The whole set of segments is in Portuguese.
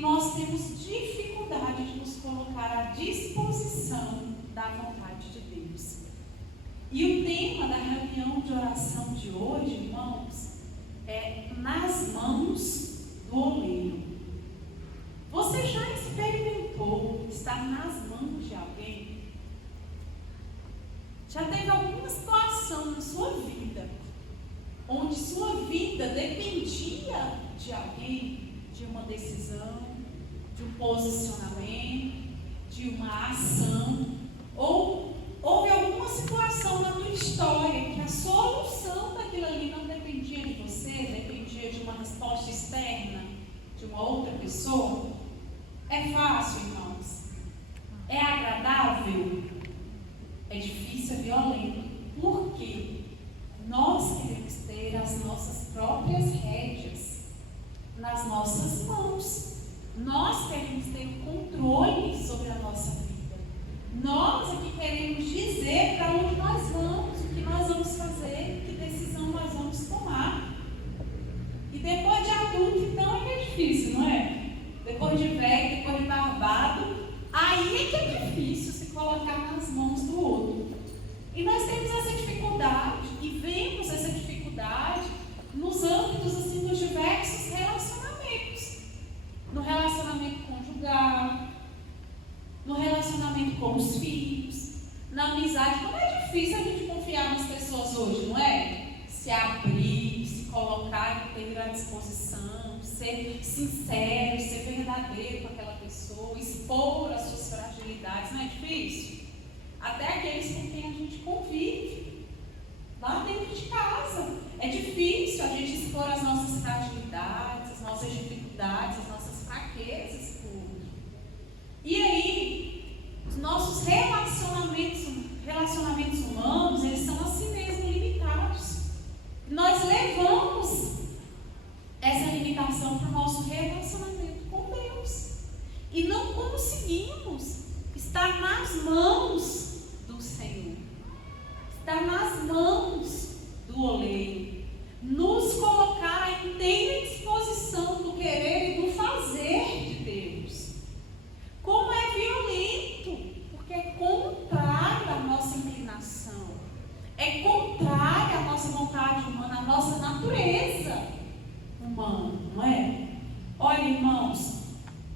nós temos dificuldade de nos colocar à disposição da vontade de Deus. E o tema da reunião de oração de hoje, irmãos, é nas mãos do oleiro. Você já experimentou estar nas mãos de alguém? Já teve alguma situação na sua vida onde sua vida dependia de alguém, de uma decisão, de um posicionamento, de uma ação, ou houve alguma situação na tua história que a solução daquilo ali não dependia de você, dependia de uma resposta externa, de uma outra pessoa? É fácil, irmãos? É agradável? É difícil, é violento. Por quê? Nós queremos ter as nossas próprias rédeas nas nossas mãos. Nós queremos ter o controle sobre a nossa vida. Nós aqui queremos dizer para onde nós vamos, o que nós vamos fazer, que decisão nós vamos tomar. E depois de adulto, então, é difícil, não é? Depois de velho, depois de barbado, aí é que é difícil se colocar nas mãos do outro. E nós temos essa dificuldade, e vemos essa dificuldade nos âmbitos assim, dos diversos relacionamentos. No relacionamento conjugal, no relacionamento com os filhos, na amizade. Como é difícil a gente confiar nas pessoas hoje, não é? Se abrir, se colocar inteiro à disposição, ser sincero, ser verdadeiro com aquela pessoa, expor as suas fragilidades, não é difícil? Até aqueles com quem a gente convive, lá dentro de casa. É difícil a gente expor as nossas fragilidades, as nossas dificuldades, as nossas fraquezas para o outro. E aí, os nossos relacionamentos humanos, eles são assim mesmo limitados. Nós levamos essa limitação para o nosso relacionamento com Deus. E não conseguimos estar nas mãos do Senhor. Estar nas mãos do oleiro. Nos colocar à inteira disposição do querer e do fazer de Deus. Como é violento, porque é contrário à nossa inclinação. É contrário à nossa vontade humana, à nossa natureza humana, não é? Olha, irmãos,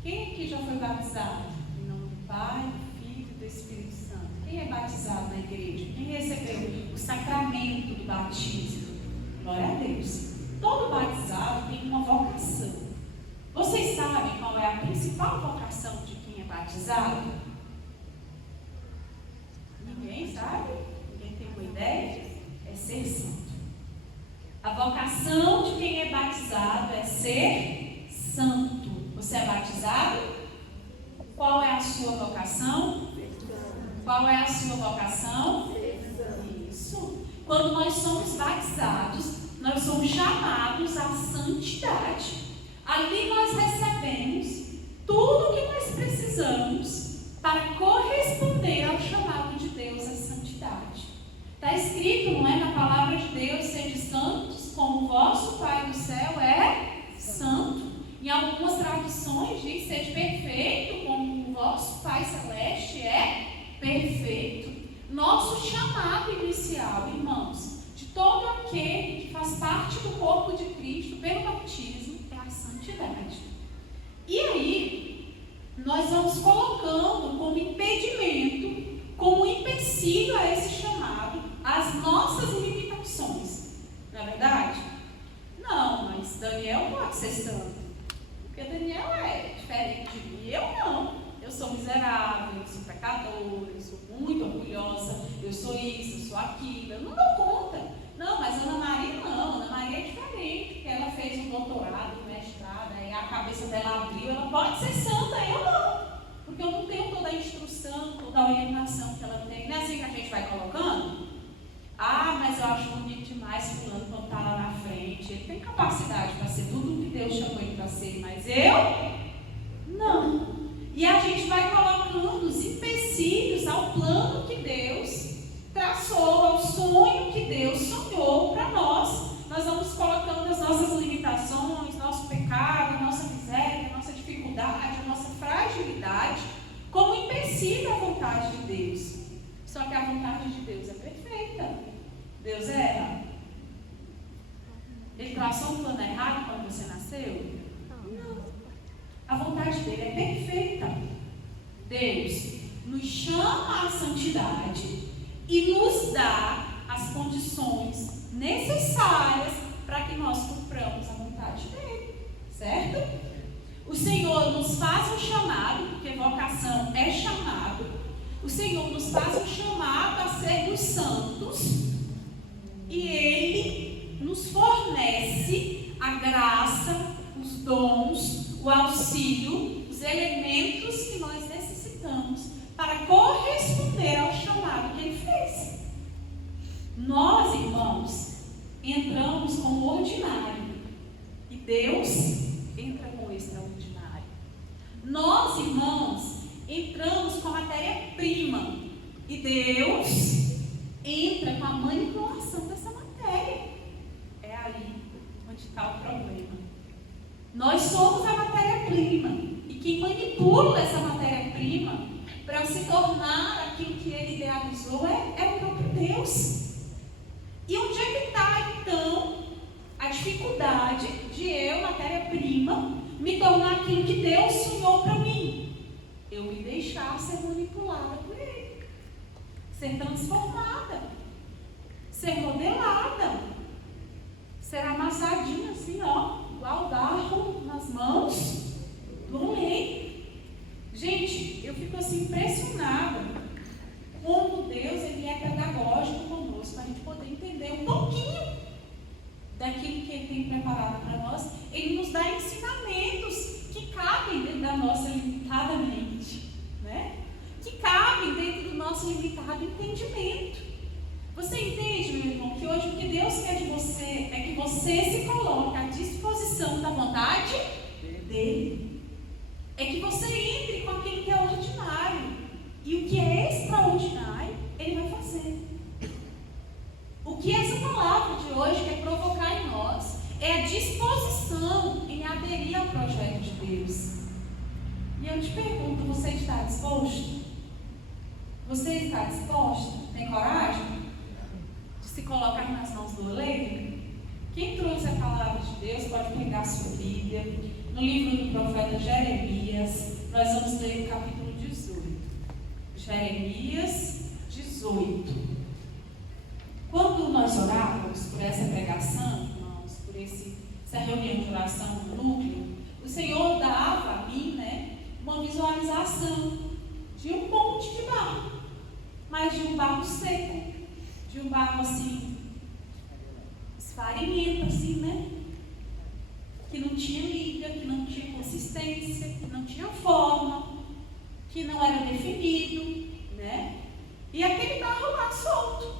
quem aqui já foi batizado? Em nome do Pai, do Filho e do Espírito Santo. Quem é batizado na igreja? Quem recebeu o sacramento do batismo? Glória a Deus. Todo batizado tem uma vocação. Vocês sabem qual é a principal vocação de quem é batizado? Ninguém sabe? Ninguém tem uma ideia? É ser santo. A vocação de quem é batizado é ser santo. Você é batizado? Qual é a sua vocação? Qual é a sua vocação? Isso. Quando nós somos batizados, nós somos chamados à santidade. Ali nós recebemos tudo o que nós precisamos para corresponder ao chamado de Deus à santidade. Está escrito, não é, na palavra de Deus, sede santos, como o vosso Pai do céu é santo. Em algumas traduções diz, sede perfeito, como o vosso Pai celeste é perfeito. Nosso chamado inicial, irmãos, de todo aquele que faz parte do corpo de Cristo pelo batismo, é a santidade. E aí, nós vamos colocando como impedimento, como empecilho a esse chamado, as nossas limitações. Não é verdade? Não, mas Daniel pode ser santo. Porque Daniel é diferente de mim. Eu não. Eu sou miserável, eu sou pecadora, eu sou muito orgulhosa, eu sou isso, eu sou aquilo. Eu não dou conta. Não, mas Ana Maria não. Ana Maria é diferente, porque ela fez um doutorado, um mestrado, aí a cabeça dela abriu, ela pode ser santa, eu não. Porque eu não tenho toda a instrução, toda a orientação que ela tem. Não é assim que a gente vai colocando? Ah, mas eu acho bonito demais fulano quando está lá na frente. Ele tem capacidade para ser tudo o que Deus chamou ele para ser, mas eu não. E a gente vai colocando os empecilhos ao plano que Deus traçou, ao sonho que Deus sonhou para nós. Nós vamos colocando as nossas limitações, nosso pecado, nossa miséria, nossa dificuldade Só que a vontade de Deus é perfeita. Deus erra. Ele traçou um plano errado quando você nasceu? Não. A vontade dele é perfeita. Deus nos chama à santidade e nos dá as condições necessárias para que nós cumpramos a vontade dele. Certo? O Senhor nos faz um chamado, porque vocação é chamado. O Senhor nos faz um chamado a sermos santos. E Ele nos fornece a graça, os dons, o auxílio, os elementos que nós necessitamos para corresponder ao chamado que Ele fez. Nós, irmãos, entramos como ordinário e Deus entra com o extraordinário. Nós, irmãos, entramos com a matéria-prima e Deus entra com a manipulação dessa matéria. É aí onde está o problema. Nós somos a matéria-prima e quem manipula essa matéria-prima para se tornar aquilo que Ele idealizou é o próprio Deus. E onde é que está então a dificuldade de eu, matéria-prima, me tornar aquilo que Deus sonhou para mim? Eu me deixar ser manipulada por Ele, ser transformada, ser modelada, ser amassadinha assim, ó, igual barro nas mãos do homem. Gente, eu fico assim impressionada como Deus ele é pedagógico conosco, para a gente poder entender um pouquinho daquilo que Ele tem preparado para nós. Ele nos dá ensinamentos que cabem dentro da nossa limitada mente, né? Que cabem dentro do nosso limitado entendimento. Você entende, meu irmão, que hoje o que Deus quer de você é que você se coloque à disposição da vontade dEle. É que você entre com aquilo que é ordinário. E o que é extraordinário, Ele vai fazer. O que essa palavra de hoje quer provocar em nós é a disposição em aderir ao projeto de Deus. E eu te pergunto, você está disposto? Você está disposto? Tem coragem de se colocar nas mãos do oleiro? Quem trouxe a palavra de Deus pode pegar a sua Bíblia. No livro do profeta Jeremias, nós vamos ler o capítulo 18. Jeremias 18. Quando nós orávamos por essa pregação, irmãos, por essa reunião de oração no núcleo, o Senhor dava a mim, uma visualização de um monte de barro, mas de um barro seco, de um barro assim, esfarinhento assim, que não tinha liga, que não tinha consistência, que não tinha forma, que não era definido, E aquele barro lá solto.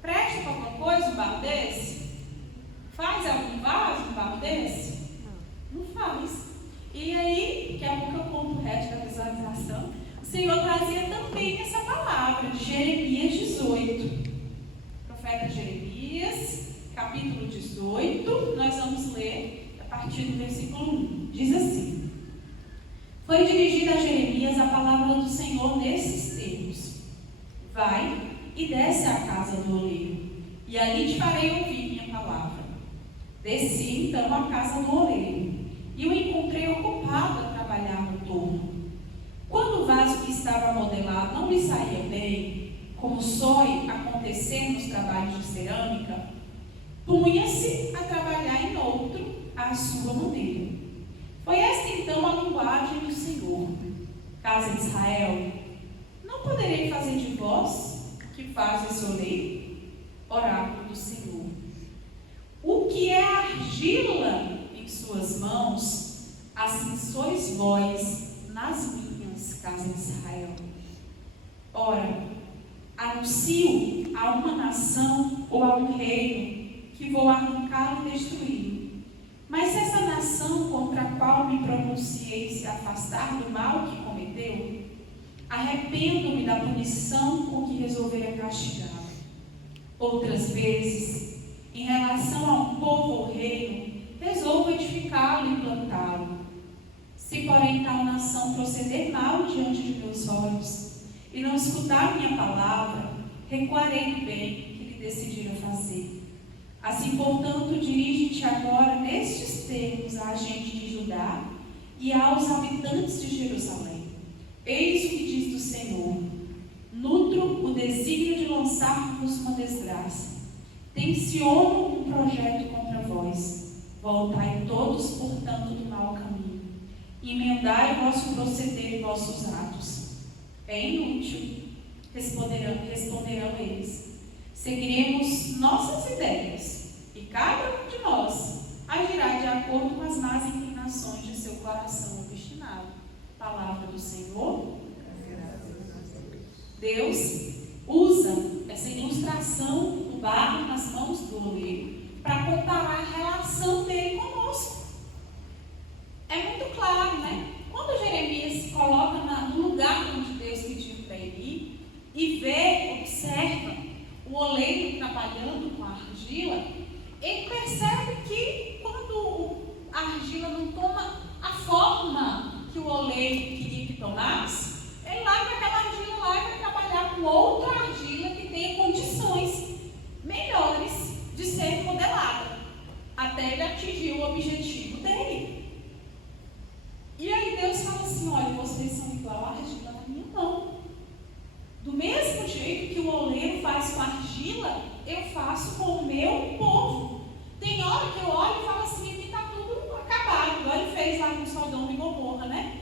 Presta para alguma coisa um barro desse? Faz algum vaso um barro desse? Não faz. E aí, daqui a pouco eu conto o resto da visualização. O Senhor trazia também essa palavra de Jeremias 18. Profeta Jeremias, capítulo 18, nós vamos ler a partir do versículo 1. Diz assim: Foi dirigida a Jeremias a palavra do Senhor nesses termos: Vai e desce à casa do oleiro, e ali te farei ouvir minha palavra. Desci então à casa do oleiro, e o encontrei ocupado a trabalhar no torno. Quando o vaso que estava modelado não lhe saía bem, como soe acontecer nos trabalhos de cerâmica, punha-se a trabalhar em outro à sua maneira. Foi esta então a linguagem do Senhor: Casa de Israel, não poderei fazer de vós que faz esse oleiro? Oráculo do Senhor. O que é argila em suas mãos, assim sois vós nas minhas, casa de Israel. Ora, anuncio a uma nação ou a um reino que vou arrancá-lo e destruí-lo. Mas se essa nação contra a qual me pronunciei se afastar do mal que cometeu, arrependo-me da punição com que resolvera castigá-lo. Outras vezes, em relação a um povo ou reino, resolvo edificá-lo e plantá-lo. Se, porém, tal nação proceder mal diante de meus olhos, e não escutar minha palavra, recuarei do bem que lhe decidiram fazer. Assim, portanto, dirige-te agora nestes termos à gente de Judá e aos habitantes de Jerusalém. Eis o que diz do Senhor: nutro o desígnio de lançar-vos uma desgraça. Tenciono um projeto contra vós. Voltai todos, portanto, do mau caminho. Emendai o vosso proceder e vossos atos. É inútil, responderão eles. Seguiremos nossas ideias, e cada um de nós agirá de acordo com as más inclinações de seu coração obstinado. Palavra do Senhor. Deus usa essa ilustração do barro nas mãos do oleiro para comparar a relação dele conosco. É muito claro, né? Quando Jeremias se coloca no lugar onde Deus pediu para ele ir e vê, observa o oleiro trabalhando com a argila, ele percebe que quando a argila não toma a forma que o oleiro queria que tomasse, ele larga aquela argila lá e vai trabalhar com outra argila que tenha condições melhores de ser modelada, até ele atingir o objetivo dele. E aí Deus fala assim: olha, vocês são igual a argila na minha mão. Do mesmo jeito que o oleiro faz com a argila, eu faço com o meu povo. Tem hora que eu olho e falo assim: aqui está tudo acabado, igual ele fez lá com Sodoma e Gomorra, né?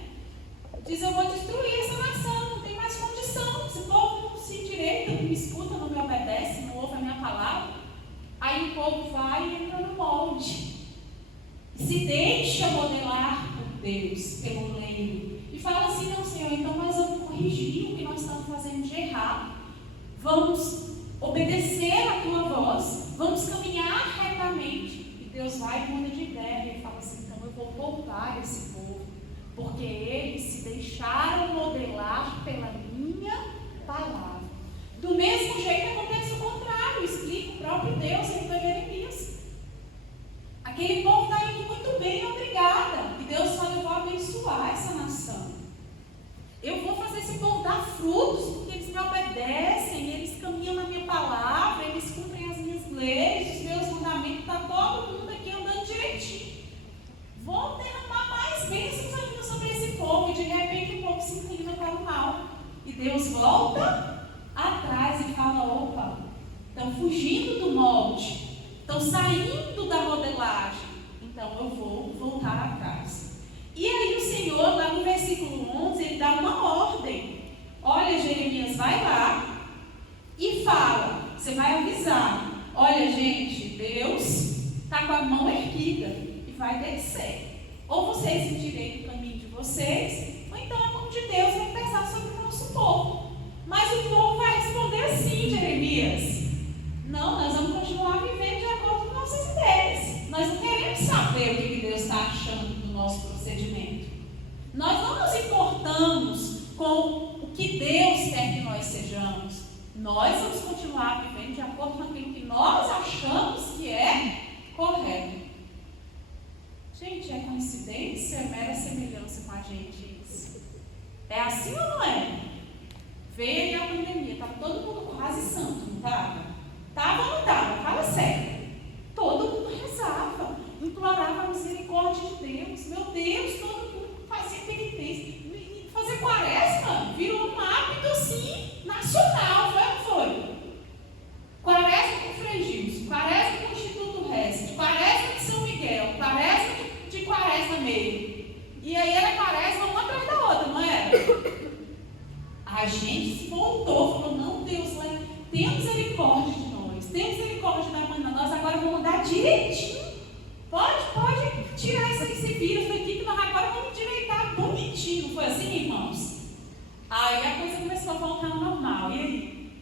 Diz: eu vou destruir essa nação, não tem mais condição. Esse povo não se endireita, não me escuta, não me obedece, não ouve a minha palavra. Aí o povo vai e entra no molde, se deixa modelar por Deus, pelo oleiro, e fala assim: não, Senhor, então nós vamos corrigir o que nós estamos fazendo de errado, vamos obedecer a tua voz, vamos caminhar retamente. E Deus vai e muda de ideia e fala assim: então eu vou poupar esse povo, porque eles se deixaram modelar pela minha palavra. Do mesmo jeito acontece o contrário, explica o próprio Deus aí para Jeremias. Aquele povo está indo muito bem, obrigada. E Deus fala: eu vou abençoar essa nação. Eu vou fazer esse povo dar frutos, porque eles me obedecem, eles caminham na minha palavra, eles cumprem as minhas leis, os meus mandamentos, está todo mundo aqui andando direitinho. Vou derramar mais bênçãos ainda sobre esse povo, e de repente o povo se inclina para o mal. E Deus volta atrás e fala: opa, estão fugindo do molde, estão saindo da modelagem, então eu vou voltar atrás. E aí o Senhor, lá no versículo 11, ele dá uma ordem: olha, Jeremias, vai lá e fala, você vai avisar: olha, gente, Deus está com a mão erguida e vai descer. Ou vocês endireitam o caminho de vocês, ou então a mão de Deus vai pesar sobre o nosso povo. Mas o povo vai responder assim: Jeremias, não, nós vamos continuar vivendo de acordo com nossas ideias. Nós não queremos saber o que Deus está achando do nosso procedimento. Nós não nos importamos com o que Deus quer que nós sejamos. Nós vamos continuar vivendo de acordo com aquilo que nós achamos que é correto. Gente, é coincidência, é mera semelhança com a gente isso? É assim ou não é? Veio a pandemia, estava todo mundo quase santo, não estava? Estava ou não estava? Fala sério. Todo mundo rezava, implorava a misericórdia de Deus. Meu Deus, todo mundo fazia penitência. Fazer quaresma virou um hábito assim, nacional, foi? Quaresma com Frei Gilson, quaresma com o Instituto Rest, quaresma de São Miguel, quaresma de Quaresma meio. E aí era quaresma uma atrás da outra, não era? A gente se voltou, falou: não, Deus, tenha misericórdia de nós, tenha misericórdia da mãe, nós agora vamos dar direitinho. Pode tirar esse vírus daqui, que nós agora vamos direitar bonitinho. Não foi assim, irmãos? Aí a coisa começou a voltar ao normal. E aí?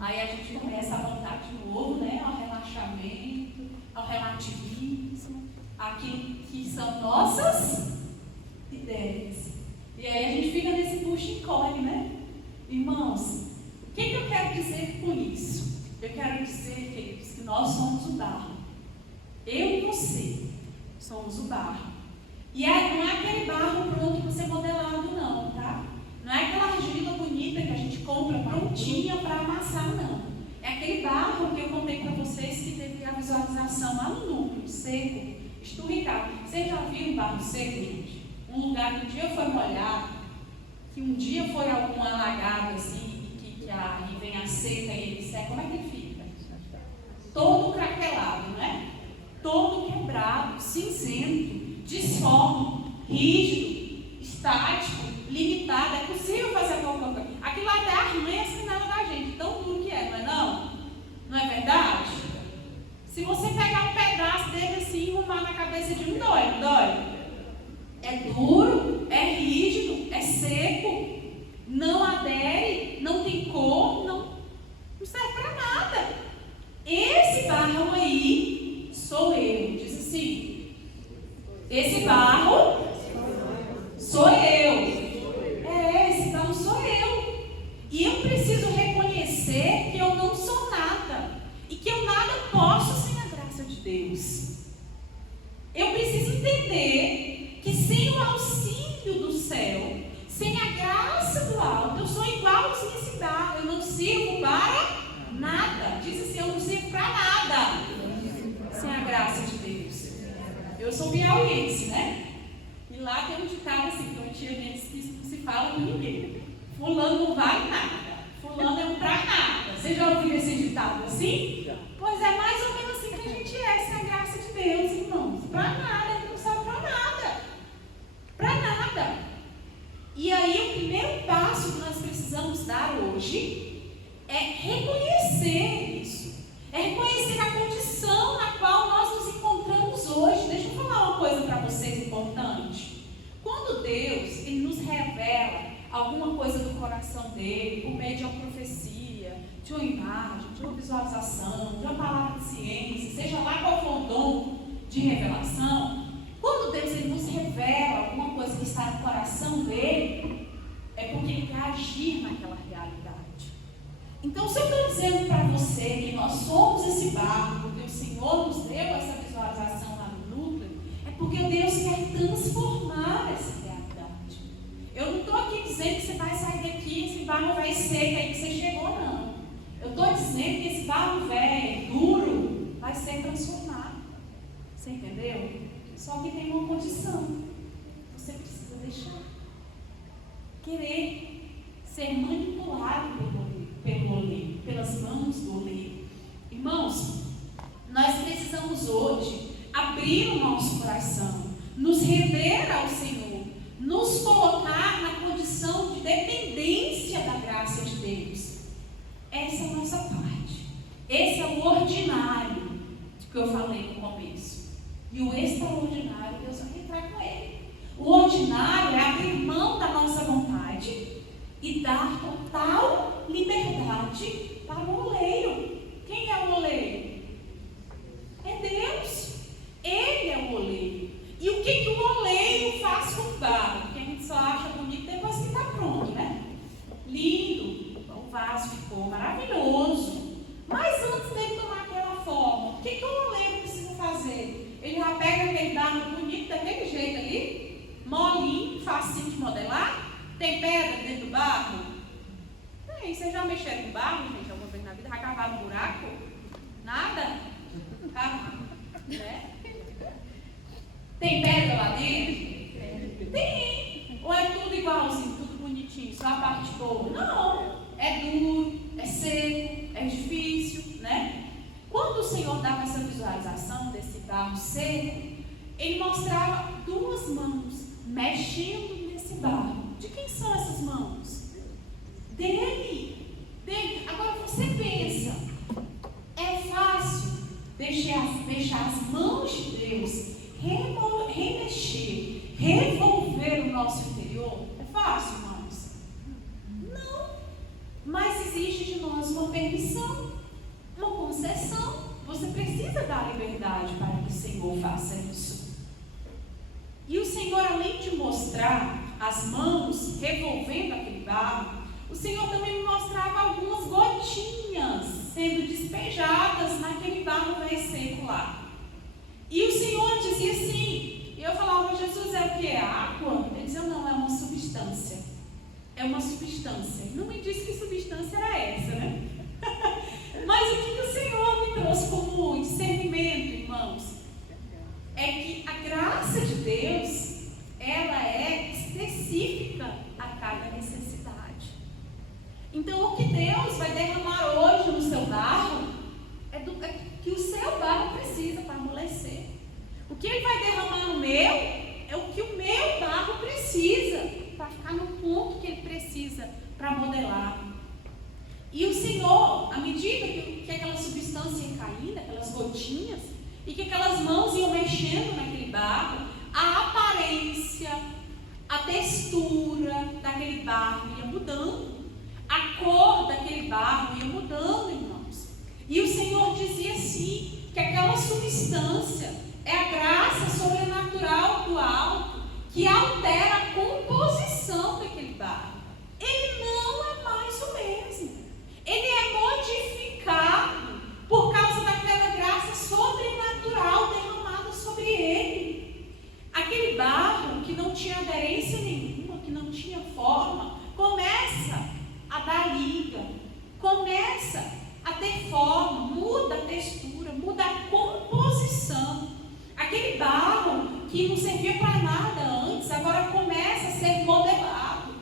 Aí a gente começa a voltar de novo, né, ao relaxamento, ao relativismo, aquilo que são nossas ideias. E aí a gente fica nesse puxa e encolhe, né? Irmãos, o que eu quero dizer com isso? Eu quero dizer, queridos, que nós somos o barro. Eu e você somos o barro. E não é aquele barro pronto para ser modelado, não, tá? Não é aquela argila bonita que prontinha para amassar, não. É aquele barro que eu contei para vocês que teve a visualização lá no núcleo, seco, esturricado. Vocês já viram barro seco, gente? Um lugar que um dia foi molhado, que um dia foi algum alagado assim, que aí vem a seca e ele seca, como é que ele fica? Todo craquelado, não é? Todo quebrado, cinzento, disforme, rígido, estático, limitado. É possível fazer alguma coisa. Aquilo até arranha a canela da gente, tão duro que é, não é não? Não é verdade? Se você pegar um pedaço dele assim e arrumar na cabeça de um, dói, não dói? É duro, é rígido, é seco, não adere, não tem cor, não serve para nada. Esse barro aí sou eu, diz assim. Esse barro sou eu. Esse barro sou eu. E eu preciso reconhecer que eu não sou nada. E que eu nada posso sem a graça de Deus. Eu preciso entender que sem o auxílio do céu, sem a graça do alto, eu sou igualzinho a esse barro. Eu não sirvo para nada. Diz assim, eu não sirvo para nada sem a graça de Deus. Eu sou piauiense, né? E lá tem um ditado assim, que eu tinha disse que não se fala com ninguém. Fulano não vale nada. Fulano é um pra nada. Você já ouviu esse ditado assim? Pois é mais ou menos assim que a gente é, sem a graça de Deus, irmãos. Pra nada, a gente não serve pra nada. Pra nada. E aí o primeiro passo que nós precisamos dar hoje é reconhecer isso. É reconhecer a condição na qual nós nos encontramos hoje. Deixa eu falar uma coisa para vocês importante. Quando Deus ele nos revela alguma coisa do coração dele, por meio de uma profecia, de uma imagem, de uma visualização, de uma palavra de ciência, seja lá qual for o dom de revelação, quando Deus ele nos revela alguma coisa que está no coração dele, é porque ele quer agir naquela realidade. Então, se eu estou dizendo para você que nós somos esse barro, porque o Senhor nos deu essa visualização lá no núcleo, é porque Deus quer transformar essa realidade. Eu não estou aqui dizendo que você vai sair daqui, esse barro vai seco aí que você chegou, não. Eu estou dizendo que esse barro velho, duro, vai ser transformado. Você entendeu? Só que tem uma condição. Você precisa deixar. Querer ser manipulado pelo oleiro, pelas mãos do oleiro. Irmãos, nós precisamos hoje abrir o nosso coração, nos render ao Senhor, nos colocar na condição de dependência da graça de Deus. Essa é a nossa parte. Esse é o ordinário que eu falei no começo. E o extraordinário, Deus vai entrar com ele. O ordinário é abrir mão da nossa vontade e dar total liberdade para o oleiro. Quem é o oleiro? É Deus. Ele é o oleiro. E o que o oleiro faz com o barro? Porque a gente só acha bonito depois que está pronto, né? Lindo. O vaso ficou maravilhoso. Mas antes dele tomar aquela forma, o que o oleiro precisa fazer? Ele já pega aquele barro bonito daquele jeito ali, molinho, facinho de modelar. Tem pedra dentro do barro? Tem. Vocês já mexeram com barro, gente, alguma vez na vida? Já cavaram um buraco? Nada? Né? Tem pedra lá dentro? Tem. Ou é tudo igualzinho, tudo bonitinho, só a parte boa? Não. É duro, é seco, é difícil, né? Quando o Senhor dava essa visualização desse barro seco, Ele mostrava duas mãos mexendo nesse barro. De quem são essas mãos? Dele. Agora você pensa, é fácil deixar as mãos de Deus remexer, revolver o nosso interior? É fácil, irmãos? Não. Mas exige de nós uma permissão, uma concessão. Você precisa dar liberdade para que o Senhor faça isso. E o Senhor, além de mostrar as mãos revolvendo aquele barro, o Senhor também me mostrava algumas gotinhas sendo despejadas naquele barro bem seco lá. E o Senhor dizia assim, e eu falava, Jesus, é o que? É água? Ele dizia, não, é uma substância. é uma substância. Não me disse que substância era essa, né? Mas o que o Senhor me trouxe como discernimento, irmãos, é que a graça de Deus, ela é específica a cada necessidade. Então, o que Deus vai derramar hoje no seu barro é que o seu barro precisa para amolecer. O que Ele vai derramar no meu é o que o meu barro precisa para ficar no ponto que Ele precisa para modelar. E o Senhor, à medida que aquela substância ia caindo, aquelas gotinhas, e que aquelas mãos iam mexendo naquele barro, a aparência, a textura daquele barro ia mudando, a cor daquele barro ia mudando, irmãos. E o Senhor dizia assim, que aquela substância é a graça sobrenatural do alto, que altera a composição daquele barro. Ele não é mais o mesmo. Ele é modificado por causa daquela graça sobrenatural derramada sobre ele. Aquele barro que não tinha aderência nenhuma, que não tinha forma, começa a dar liga, começa a ter forma, muda a textura, muda a composição. Aquele barro que não servia para nada antes, agora começa a ser modelado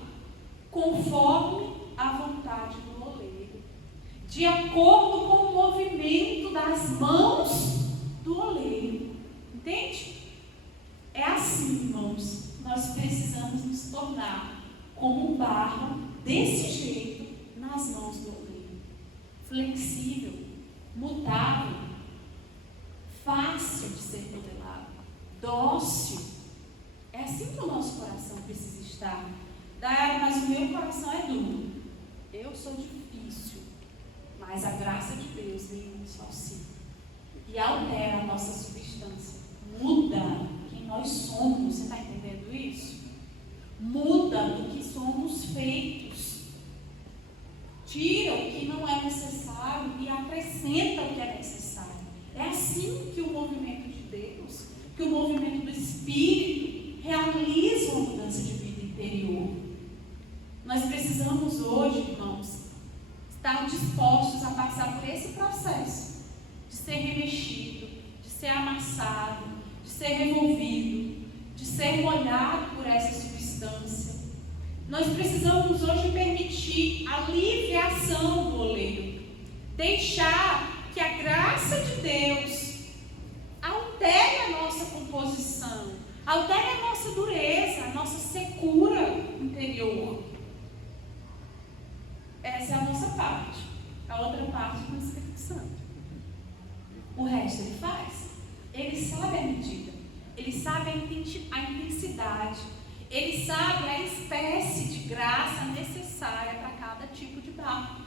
conforme a vontade do oleiro, de acordo com o movimento das mãos do oleiro. Entende? É assim, irmãos, nós precisamos nos tornar como um barro desse jeito nas mãos do oleiro. Flexível, mutável, fácil de ser modelado, dócil. É assim que o nosso coração precisa estar. Daiara, mas o meu coração é duro. Eu sou difícil. Mas a graça de Deus vem nos auxilia e altera a nossa substância. Muda quem nós somos. Você está entendendo isso? Muda do que somos feitos. Tira o que não é necessário e acrescenta o que é necessário. É assim que o movimento de Deus, que o movimento do Espírito realiza uma mudança de vida interior. Nós precisamos hoje, irmãos, estar dispostos a passar por esse processo de ser remexido, de ser amassado, de ser removido, de ser molhado por essa substância. Nós precisamos hoje permitir a livre ação do oleiro, deixar que a graça de Deus altere a nossa composição, altere a nossa dureza, a nossa secura interior. Essa é a nossa parte. A outra parte é o Espírito Santo. O resto Ele faz. Ele sabe a medida. Ele sabe a intensidade. Ele sabe a espécie de graça necessária para cada tipo de barro.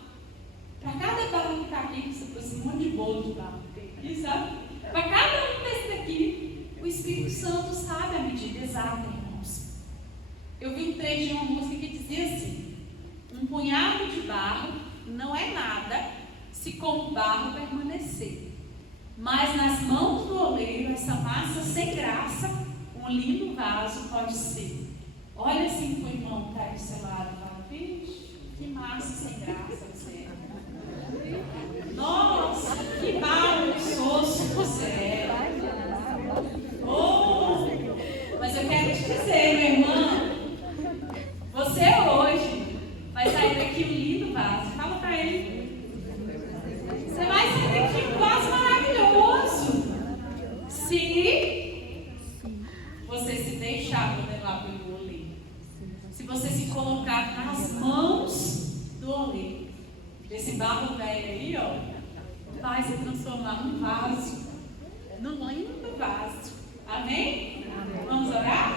Para cada barro que está aqui, que você pôs um monte de bolo de barro aqui, sabe? Para cada um desse daqui, o Espírito Santo sabe a medida exata, irmãos. Eu vi um trecho de uma música que dizia assim: um punhado de barro não é nada se com o barro permanecer, mas nas mãos do oleiro essa massa sem graça um lindo vaso pode ser. Olha assim para o irmão que está aí do seu lado e fala: vixe, que massa sem graça você é. Nossa, que barro insosso você é. Oh, mas eu quero te dizer, minha irmã, você hoje vai sair daqui um lindo vaso. Fala para ele. Você vai sair daqui um vaso maravilhoso. Se você se deixar modelar pelo oleiro. Se você se colocar nas mãos do oleiro. Esse barro velho aí, ó, vai se transformar num vaso. Num lindo vaso. Amém? Vamos orar?